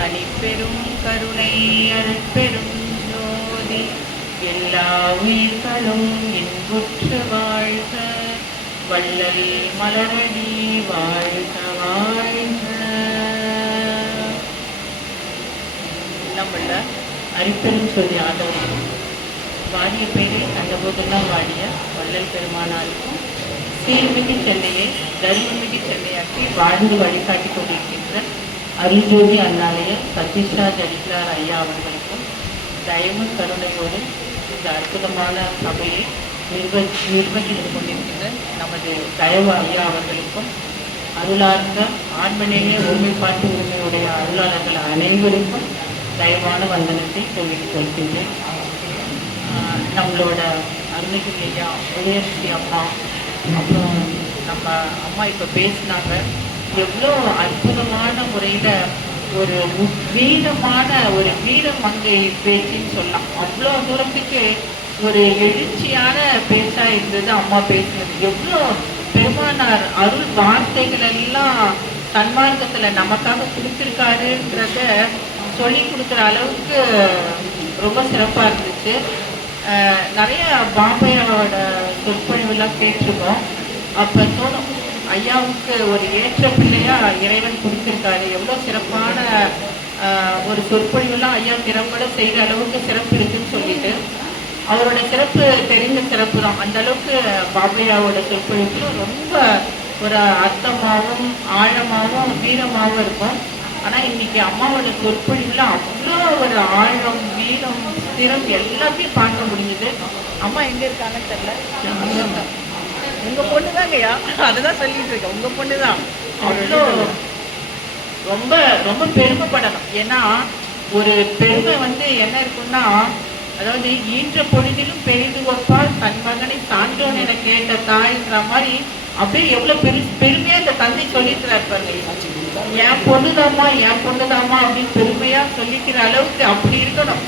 தனிப்பெரும் கருணை அருட்பெரும் ஜோதி. எல்லா உயிர்களும் இன்புற்று வாழ்க. வள்ளல் மலரடி வாழ்க வாழ்க. நம்மள அரிப்பெரும் சொல்லி ஆதரவு வாடிய பெயரை கண்டபோதெல்லாம் வாடிய வள்ளல் பெருமானாருக்கும் சீர்மிகு சென்னையை தர்மமிகு சென்னையாக்கி வாழ்ந்து வழிகாட்டி கொண்டிருக்கின்ற அருள்ஜோதி அண்ணாலய சதீஷ்ராஜ் அடிகளார் ஐயா அவர்களுக்கும் தயவு கருணையோடு இந்த அற்புதமான சபையை நிர்வ நிர்வகித்து கொண்டிருக்கிற நமது தயவு ஐயா அவர்களுக்கும் அருளார்ந்த ஆண்மனிலே ஒருமைப்பாட்டு உரிமையுடைய அருளாளர்கள் அனைவருக்கும் தயவான வந்தனத்தை சொல்லிக் கொள்கின்றேன். நம்மளோட அருணகிரி ஐயா உதயஸ்ரீ அம்மா அப்புறம் நம்ம அம்மா இப்போ பேசினாங்க. எவ்வளோ அற்புதமான முறையில் ஒரு வீரமான ஒரு வீரமங்கை பேச்சுன்னு சொல்லலாம். அவ்வளோ தூரத்துக்கு ஒரு எழுச்சியான பேச்சா இருந்தது அம்மா பேசுனது. எவ்வளோ பெருமானார் அருள் வார்த்தைகள் எல்லாம் சன்மார்க்கத்தில் நமக்காக கொடுத்துருக்காருன்றத சொல்லி கொடுக்குற அளவுக்கு ரொம்ப சிறப்பாக இருந்துச்சு. நிறைய பாம்பையோட சொற்பொழிவுலாம் கேட்டிருக்கோம். அப்போ தோணும் ஐயாவுக்கு ஒரு ஏற்ற பிள்ளையா இறைவன் கொடுத்துருக்காரு. எவ்வளோ சிறப்பான ஒரு சொற்பொழிவுலாம் ஐயா திறம்பட செய்கிற அளவுக்கு சிறப்பு இருக்குன்னு சொல்லிட்டு அவரோட சிறப்பு தெரிந்த சிறப்பு தான். அந்த அளவுக்கு பாபையாவோட சொற்பொழிவுக்கு ரொம்ப ஒரு அர்த்தமாகவும் ஆழமாகவும் வீரமாகவும் இருக்கும். ஆனால் இன்னைக்கு அம்மாவோட சொற்பொழிவுல அவ்வளோ ஒரு ஆழம் வீரம் திறம் எல்லாத்தையும் பார்க்க முடிஞ்சுது. அம்மா எங்க இருக்காங்கன்னு தெரியல. உங்க பொண்ணு தாங்கய்யா அதுதான் சொல்லிட்டு இருக்கேன். உங்க பொண்ணு தான் அவ்வளோ. ரொம்ப ரொம்ப பெருமைப்படணும். ஏன்னா ஒரு பெருமை வந்து என்ன இருக்குன்னா அதாவது ஈன்ற பொழுதிலும் பெரிது ஒப்பால் தன் மகனை சான்றோன் என கேட்ட தாய்ன்ற மாதிரி அப்படியே எவ்வளவு பெரு பெருமையா இந்த தந்தை சொல்லிட்டு பாருங்க. என் பொண்ணுதாம்மா என் பொண்ணுதாம்மா அப்படின்னு பெருமையா சொல்லிக்கிற அளவுக்கு அப்படி இருக்கணும்.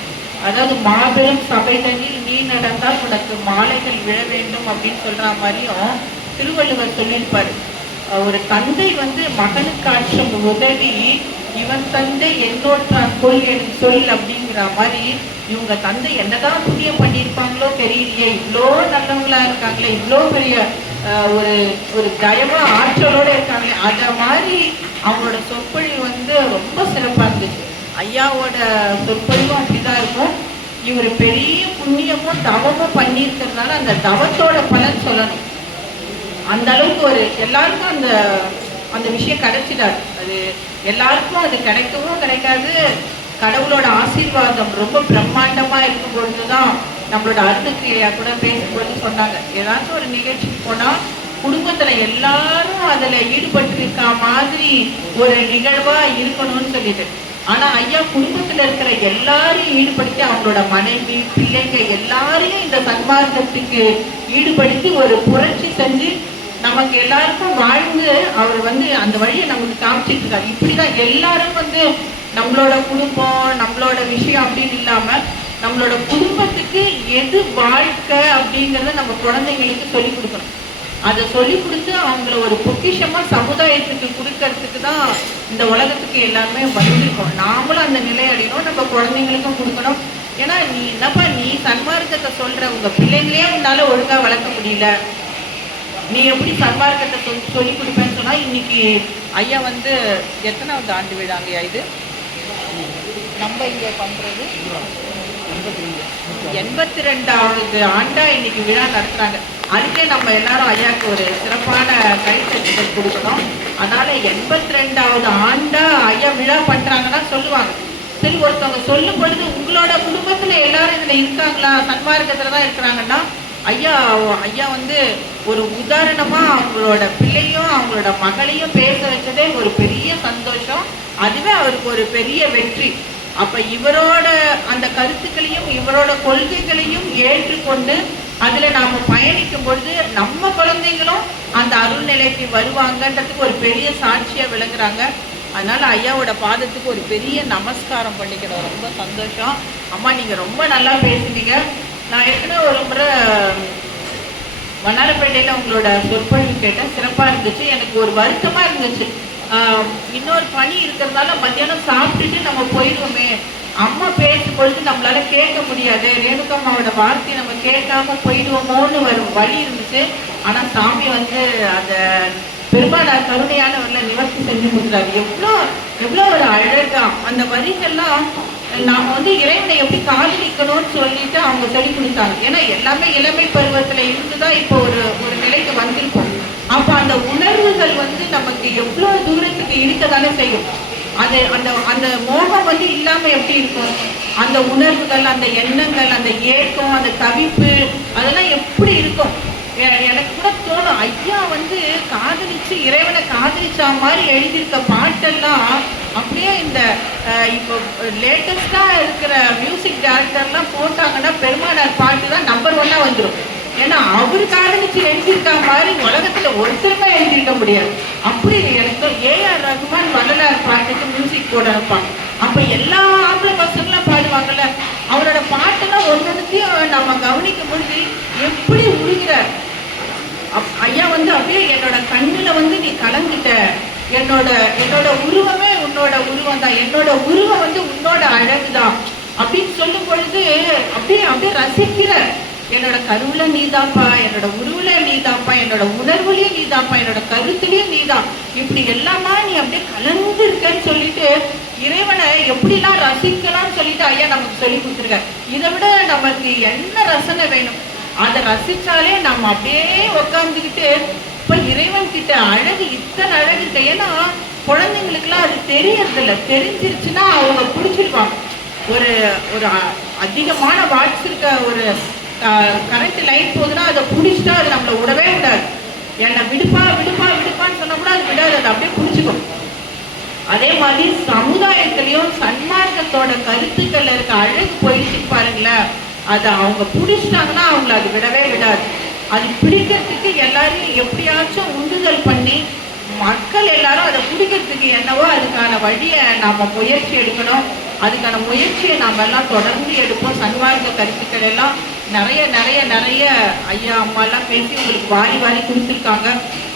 அதாவது மாபெரும் சபை தண்ணில் நீ நடந்தால் உனக்கு மாலைகள் விழ வேண்டும் அப்படின்னு சொல்ற மாதிரியும் திருவள்ளுவர் சொல்லியிருப்பாரு. ஒரு தந்தை வந்து மகனுக்கு ஆற்றும் உதவி இவன் தந்தை என்னோற்றான் கொள் என் சொல் அப்படிங்கிற மாதிரி இவங்க தந்தை என்னதான் புண்ணியம் பண்ணியிருப்பாங்களோ தெரியலையே. இவ்வளோ நல்லவங்களா இருக்காங்களே இவ்வளோ பெரிய அஹ், ஒரு ஒரு தயவா ஆற்றலோட இருக்காங்களே. அத மாதிரி அவங்களோட சொற்பொழிவு வந்து ரொம்ப சிறப்பா இருந்துச்சு. ஐயாவோட சொற்பொழிவும் அப்படி இவர் பெரிய புண்ணியமும் தவமும் பண்ணியிருக்கிறதுனால அந்த தவத்தோட பலன் சொல்லணும். அந்த அளவுக்கு ஒரு எல்லாருக்கும் அந்த அந்த விஷயம் கிடைச்சிடாது. அது எல்லாருக்கும் அது கிடைக்கவும் கிடைக்காது. கடவுளோட ஆசீர்வாதம் ரொம்ப பிரம்மாண்டமா இருக்கும் பொழுதுதான் நம்மளோட அருணக்கிரியா கூட பேசும்பொழுது சொன்னாங்க. ஏதாச்சும் ஒரு நிகழ்ச்சிக்கு போனா குடும்பத்துல எல்லாரும் அதுல ஈடுபட்டு இருக்க மாதிரி ஒரு நிகழ்வா இருக்கணும்னு சொல்லிட்டு. ஆனா ஐயா குடும்பத்துல இருக்கிற எல்லாரையும் ஈடுபடுத்தி அவங்களோட மனைவி பிள்ளைங்க எல்லாரையும் இந்த சன்மார்க்கத்துக்கு ஈடுபடுத்தி ஒரு புரட்சி செஞ்சு நமக்கு எல்லாருக்கும் வாழ்ந்து அவர் வந்து அந்த வழியை நமக்கு காமிச்சிட்டு இருக்காரு. இப்படிதான் எல்லாரும் வந்து நம்மளோட குடும்பம் நம்மளோட விஷயம் அப்படின்னு இல்லாம நம்மளோட குடும்பத்துக்கு எது வாழ்க்கை அப்படிங்கறத நம்ம குழந்தைங்களுக்கு சொல்லி கொடுக்கணும். அதை சொல்லி கொடுத்து அவங்கள ஒரு பொக்கிஷமா சமுதாயத்துக்கு கொடுக்கறதுக்கு தான் இந்த உலகத்துக்கு எல்லாருமே வந்திருக்கோம். நாமளும் அந்த நிலை அடையணும். நம்ம குழந்தைங்களுக்கும் கொடுக்கணும். ஏன்னா நீ என்னப்பா நீ சன்மார்க்கத்தை சொல்ற உங்க பிள்ளைங்களே உன்னால ஒழுங்கா வளர்க்க முடியல. நீ எப்படி சன்மார்க்கத்தை சொல் சொல்லி கொடுப்பேன்னு சொன்னா இன்னைக்கு ஐயா வந்து எத்தனாவது ஆண்டு விழாங்கய்யா இது? நம்ம இங்க பண்றது? எண்பத்தி ரெண்டாவது ஆண்டா இன்னைக்கு விழா நடத்துறாங்க. அதுக்கே நம்ம எல்லாரும் ஐயாக்கு ஒரு சிறப்பான கைத்தட்டுகள் கொடுக்கணும். அதனால எண்பத்தி ரெண்டாவது ஆண்டா ஐயா விழா பண்றாங்கன்னா சொல்லுவாங்க. சரி ஒருத்தவங்க சொல்லும் பொழுது உங்களோட குடும்பத்துல எல்லாரும் இதுல இருக்காங்களா? சன்மார்க்கத்துல தான் இருக்கிறாங்கன்னா ஐயா ஐயா வந்து ஒரு உதாரணமா அவங்களோட பிள்ளையும் அவங்களோட மகளையும் பேச வச்சதே ஒரு பெரிய சந்தோஷம். அதுவே அவருக்கு ஒரு பெரிய வெற்றி. அப்ப இவரோட அந்த கருத்துக்களையும் இவரோட கொள்கைகளையும் ஏற்றுக்கொண்டு அதுல நாம பயணிக்கும் பொழுது நம்ம குழந்தைங்களும் அந்த அருள் நிலைக்கு வருவாங்கன்றதுக்கு ஒரு பெரிய சாட்சியா விளங்குறாங்க. அதனால ஐயாவோட பாதத்துக்கு ஒரு பெரிய நமஸ்காரம் பண்ணிக்கிறோம். ரொம்ப சந்தோஷம். அம்மா நீங்க ரொம்ப நல்லா பேசுனீங்க. நான் ஏற்கனவே ஒரு முறை வண்ணாரப்பேட்டையில் உங்களோட சொற்பொழிவு கேட்டேன். சிறப்பாக இருந்துச்சு. எனக்கு ஒரு வருத்தமாக இருந்துச்சு. இன்னொரு பணி இருக்கிறதால மத்தியானம் சாப்பிட்டுட்டு நம்ம போயிடுவோமே. அம்மா பேசும் பொழுது நம்மளால கேட்க முடியாது. ரேணுகம்மாவோட வார்த்தையை நம்ம கேட்காம போயிடுவோமோன்னு வரும் வழி இருந்துச்சு. ஆனா சாமி வந்து அந்த பெருமானார் கருணையானவர்ல நிவர்த்தி செஞ்சு கொடுக்குறாரு எவ்வளோ எவ்வளோ ஒரு அழகா. அந்த வரிகள்லாம் நாம வந்து இறைவனை எப்படி காதலிக்கணும்னு சொல்லிட்டு அவங்க சொல்லி கொடுத்தாங்க. ஏன்னா எல்லாமே இளமை பருவத்துல இருந்துதான் இப்போ ஒரு அப்ப அந்த உணர்வுகள் வந்து நமக்கு எவ்வளவு தூரத்துக்கு இருக்கதானே செய்யும். அது அந்த அந்த மோகம் வந்து இல்லாம எப்படி இருக்கும்? அந்த உணர்வுகள் அந்த எண்ணங்கள் அந்த ஏக்கம் அந்த தவிப்பு அதெல்லாம் எப்படி இருக்கும்? எனக்கு கூட தோணும் ஐயா வந்து காதலிச்சு இறைவனை காதலிச்சா மாதிரி எழுதியிருக்க பாட்டெல்லாம் அப்படியே இந்த இப்போ லேட்டஸ்டா இருக்கிற மியூசிக் டைரக்டர்லாம் போட்டாங்கன்னா பெருமானார் பாட்டு தான் நம்பர் ஒன்னா வந்துடும் ஏன்னா அவர் காதலிச்சு எழுதியிருக்கா மாதிரி உலகத்துல ஒருத்தருமே எழுதியிருக்க முடியாது. அப்படி எனக்கு ஏஆர் ரகுமான் வள்ளலார் பாட்டுக்கு மியூசிக் போட இருப்பான் அப்ப எல்லா ஆம்பளை பசங்களும் பாடுவாங்கல்ல அவரோட பாட்டெல்லாம் ஒன்னொன்னுத்தையும் நம்ம கவனிக்கும் முடிஞ்சு எப்படி உருகிறார் அப்- ஐயா வந்து அப்படியே என்னோட கண்ணுல வந்து நீ கலந்துட்ட என்னோட என்னோட உருவமே உன்னோட உருவம் தான். என்னோட உருவம் வந்து உன்னோட அழகு தான் அப்படின்னு சொல்லும் பொழுது அப்படியே அப்படியே ரசிக்கிற என்னோட கருவுல நீதாப்பா என்னோட உருவுல நீதாப்பா என்னோட உணர்வுலயும் நீதாப்பா என்னோட கருத்துலயும் நீதான் இப்படி எல்லாமா நீ அப்படியே கலந்து இருக்கன்னு சொல்லிட்டு இறைவனை எப்படிலாம் ரசிக்கலாம்னு சொல்லிட்டு ஐயா நமக்கு சொல்லி கொடுத்துருக்க. இதை விட நமக்கு என்ன ரசனை வேணும்? அதை ரசிச்சாலே நம்ம அப்படியே உக்காந்துக்கிட்டு இப்ப இறைவன் கிட்ட அழகு இத்தனை அழகு இருக்கு. ஏன்னா குழந்தைங்களுக்குலாம் அது தெரியறதில்ல. தெரிஞ்சிருச்சுன்னா அவங்க பிடிச்சிருவாங்க ஒரு ஒரு அ- அதிகமான வாட்ஸ் இருக்க ஒரு கரண்ட் லைட் போகுதுன்னா அதை பிடிச்சிட்டா அது நம்மளை விடவே விடாது. என்னை விடுப்பா விடுப்பா விடுப்பான்னு சொன்னா கூட அது விடாது அதை அப்படியே பிடிச்சிக்கும். அதே மாதிரி சமுதாயத்திலையும் சன்மார்க்கத்தோட கருத்துக்கள்ல இருக்க அழகு போயிடுச்சு பாருங்களேன். அதை அவங்க பிடிச்சிட்டாங்கன்னா அவங்கள அது விடவே விடாது. அது பிடிக்கிறதுக்கு எல்லாரையும் எப்படியாச்சும் உந்துதல் பண்ணி மக்கள் எல்லாரும் அதை பிடிக்கிறதுக்கு என்னவோ அதுக்கான வழியை நாம முயற்சி எடுக்கணும். அதுக்கான முயற்சியை நாம எல்லாம் தொடர்ந்து எடுப்போம். சன்மார்க்க கருத்துக்கள் எல்லாம் நிறைய நிறைய நிறைய ஐயா அம்மா எல்லாம் பேசி உங்களுக்கு வாரி வாரி கொடுத்துருக்காங்க.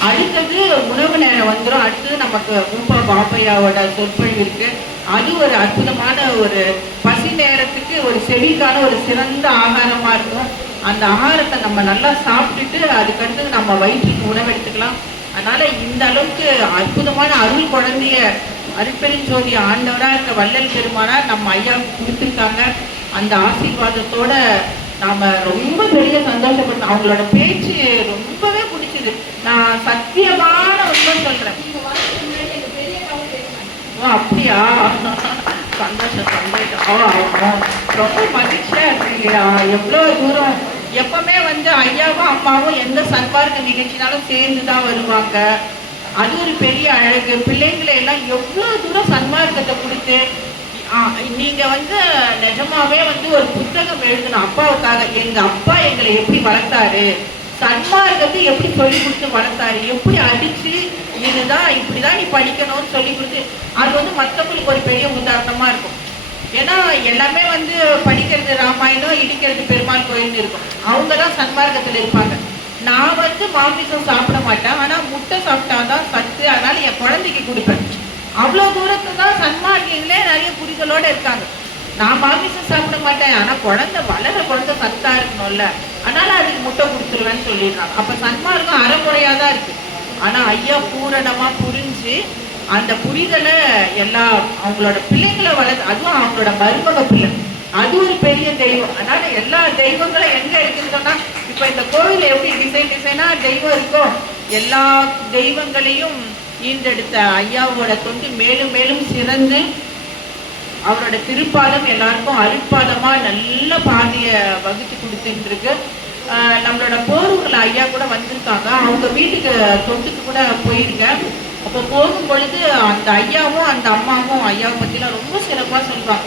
அடுத்தது உணவு நேரம் வந்துடும் அடுத்தது நமக்கு கும்பா பாப்பையாவோட சொற்பொழிவு இருக்கு. அது ஒரு அற்புதமான ஒரு பசி நேரத்துக்கு ஒரு செவிக்கான ஒரு சிறந்த ஆகாரமா இருக்கும். அந்த ஆகாரத்தை நம்ம நல்லா சாப்பிட்டுட்டு அதுக்கடுத்து நம்ம வயிற்றுக்கு உணவு எடுத்துக்கலாம். அதனால இந்த அளவுக்கு அற்புதமான அருள் குழந்தைய அருட்பெருஞ்சோதி ஆண்டவரா இருக்க வள்ளல் பெருமானார் நம்ம ஐயாவுக்கு கொடுத்துருக்காங்க. அந்த ஆசீர்வாதத்தோட நாம ரொம்ப பெரிய சந்தோஷப்பட்டோம் அவங்களோட பேச்சு ரொம்பவே பிடிச்சது. நான் சத்தியமான உண்மை சொல்றேன். ஓ அப்படியா? சந்தோஷம் சந்தோஷம். ரொம்ப மகிழ்ச்சியா இருக்கு எவ்வளவு தூரம்? எப்பவுமே வந்து ஐயாவும் அம்மாவும் எந்த சன்மார்க்க நிகழ்ச்சினாலும் சேர்ந்து தான் வருவாங்க. அது ஒரு பெரிய அழகு. பிள்ளைங்களை எல்லாம் எவ்வளவு தூரம் சன்மார்க்கத்தை கொடுத்து நீங்க வந்து நிஜமாவே வந்து ஒரு புத்தகம் எழுதணும் அப்பாவுக்காக எங்க அப்பா எங்களை எப்படி வளர்த்தாரு சன்மார்க்கத்தை எப்படி சொல்லி கொடுத்து வளர்த்தாரு எப்படி அடிச்சு இதுதான் இப்படிதான் நீ படிக்கணும்னு சொல்லி கொடுத்து அது வந்து மத்தவங்களுக்கு ஒரு பெரிய உதாரணமா இருக்கும். ஏன்னா எல்லாமே வந்து படிக்கிறது ராமாயணம் இடிக்கிறது பெருமாள் கோயில்னு இருக்கும். அவங்க தான் சன்மார்க்கத்துல இருப்பாங்க. நான் வந்து மாமிசம் சாப்பிட மாட்டேன் ஆனா முட்டை சாப்பிட்டாதான் சத்து அதனால என் குழந்தைக்கு கொடுப்பேன். அவ்வளோ தூரத்து தான் சன்மார்க்கிகளே நிறைய புரிதலோட இருக்காங்க. நான் மாமிசம் சாப்பிட மாட்டேன். ஆனா குழந்தை வளர குழந்தை சத்தா இருக்கணும்ல. அதனால அதுக்கு முட்டை கொடுத்துருவேன்னு சொல்லிடுறாங்க. அப்ப சன்மார்க்கம் அறமுறையா தான் இருக்கு. ஆனா ஐயா பூரணமா புரிஞ்சு அந்த புரிதலை எல்லா அவங்களோட பிள்ளைங்களை வளர்த்து அதுவும் அவங்களோட மருமக பிள்ளை. அது ஒரு பெரிய தெய்வம். அதனால எல்லா தெய்வங்களும் எங்க இருக்குன்னு இப்ப இந்த கோவில் எப்படி டிசைன் டிசைனா தெய்வம் இருக்கோ எல்லா தெய்வங்களையும் ஈண்டெடுத்த ஐயாவோட தொண்டு மேலும் மேலும் சிறந்து அவரோட திருப்பாதம் எல்லாருக்கும் அருட்பாதமா நல்ல பாதையை வகுத்து கொடுத்துட்டு இருக்கு ஆஹ் நம்மளோட போர்வர்கள் ஐயா கூட வந்திருக்காங்க. அவங்க வீட்டுக்கு தொட்டுக்கு கூட போயிருக்கேன். அப்போ போகும் பொழுது அந்த ஐயாவும் அந்த அம்மாவும் ஐயாவை பற்றிலாம் ரொம்ப சிறப்பா சொல்லுவாங்க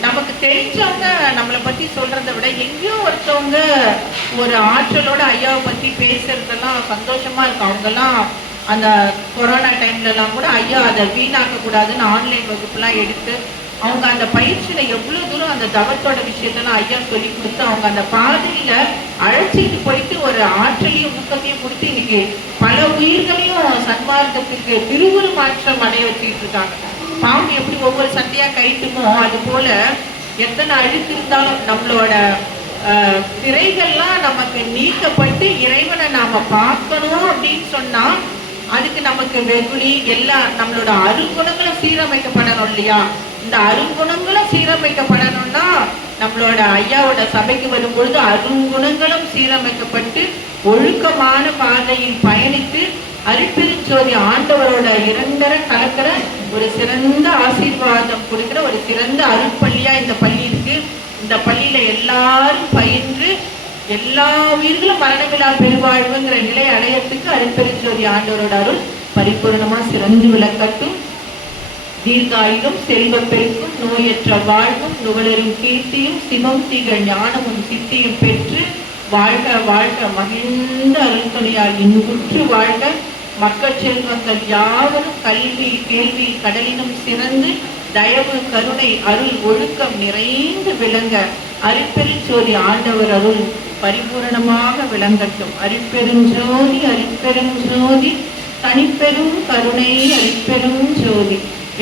நமக்கு தெரிஞ்சவங்க நம்மளை பத்தி சொல்றதை விட எங்கேயோ ஒருத்தவங்க ஒரு ஆற்றலோட ஐயாவை பத்தி பேசுறதெல்லாம் சந்தோஷமா இருக்கும். அவங்கெல்லாம் அந்த கொரோனா டைம்ல எல்லாம் கூட ஐயா அதை வீணாக்கக்கூடாதுன்னு ஆன்லைன் வகுப்புலாம் எடுத்து அவங்க அந்த பயிற்சியில எவ்வளவு தூரம் அந்த தவத்தோட விஷயத்தெல்லாம் ஐயா சொல்லி கொடுத்து அவங்க அந்த பாதையில அழைச்சிட்டு போயிட்டு ஒரு ஆற்றலையும் ஊக்கத்தையும் கொடுத்து இன்னைக்கு பல உயிர்களையும் சன்மார்க்கத்துக்கு திருவுரு மாற்றம் அடைய வச்சுக்கிட்டு இருக்காங்க பாம்பு எப்படி ஒவ்வொரு சண்டையா கைட்டுமோ அது போல எத்தனை அழுக்கு இருந்தாலும் நம்மளோட ஆஹ், திரைகள்லாம் நமக்கு நீக்கப்பட்டு இறைவனை நாம பார்க்கணும் அப்படின்னு சொன்னா அதுக்கு நமக்கு வெகுளி எல்லாம் நம்மளோட அருங்குணங்களும் சீரமைக்கப்படணும் இல்லையா? இந்த அருங்குணங்களும் சீரமைக்கப்படணும்னா நம்மளோட ஐயாவோட சபைக்கு வரும்பொழுது அருங்குணங்களும் சீரமைக்கப்பட்டு ஒழுக்கமான பாதையில் பயணித்து அரிப்பெருஞ்சோதி ஆண்டவரோட இரண்டர கலக்கிற ஒரு சிறந்த ஆசீர்வாதம் கொடுக்கிற ஒரு சிறந்த அருட்பள்ளியா இந்த பள்ளி இருக்கு. இந்த பள்ளியில எல்லாரும் பயின்று எல்லா உயிர்களும் மரணமில்லா பெருவாழ்வுங்கிற நிலை அடையத்துக்கு அருட்பெருஞ்சோதி ஆண்டவரோட அருள் பரிபூர்ணமா சிறந்து விளக்கட்டும் தீர்காயிலும் செல்வப்பெருக்கும் நோயற்ற வாழ்வும் நுவலரும் கீர்த்தியும் சிவம் திகழ் ஞானமும் சித்தியும் பெற்று வாழ்க வாழ்க மகிழ்ந்த அருள்துணையால் இன்புற்று வாழ்க. மக்கள் செல்வங்கள் யாவரும் கல்வி கேள்வி கடலினும் சிறந்து தயவு கருணை அருள் ஒழுக்கம் நிறைந்து விளங்க. அருட்பெருஞ்சோதி ஆண்டவர் அருள் பரிபூரணமாக விளங்கட்டும். அருட்பெருஞ்சோதி அருட்பெருஞ்சோதி தனிப்பெரும் கருணை அருட்பெரும் ஜோதி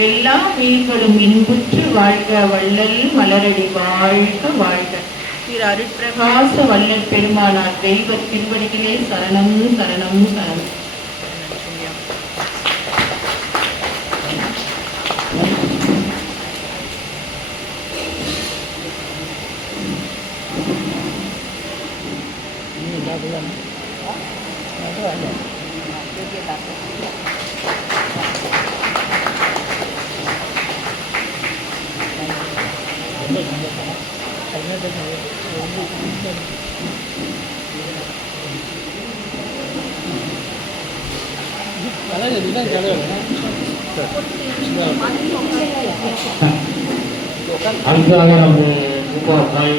எல்லா உயிர்களும் இன்புற்று வாழ்க வள்ளல் மலரடி வாழ்க வாழ்க. திரு அருட்பிரகாச வள்ளல் பெருமானார் தெய்வ திருவடிகளே சரணம் சரணம் சரணம். அடுத்ததாக நம்ம உப்பா தாய்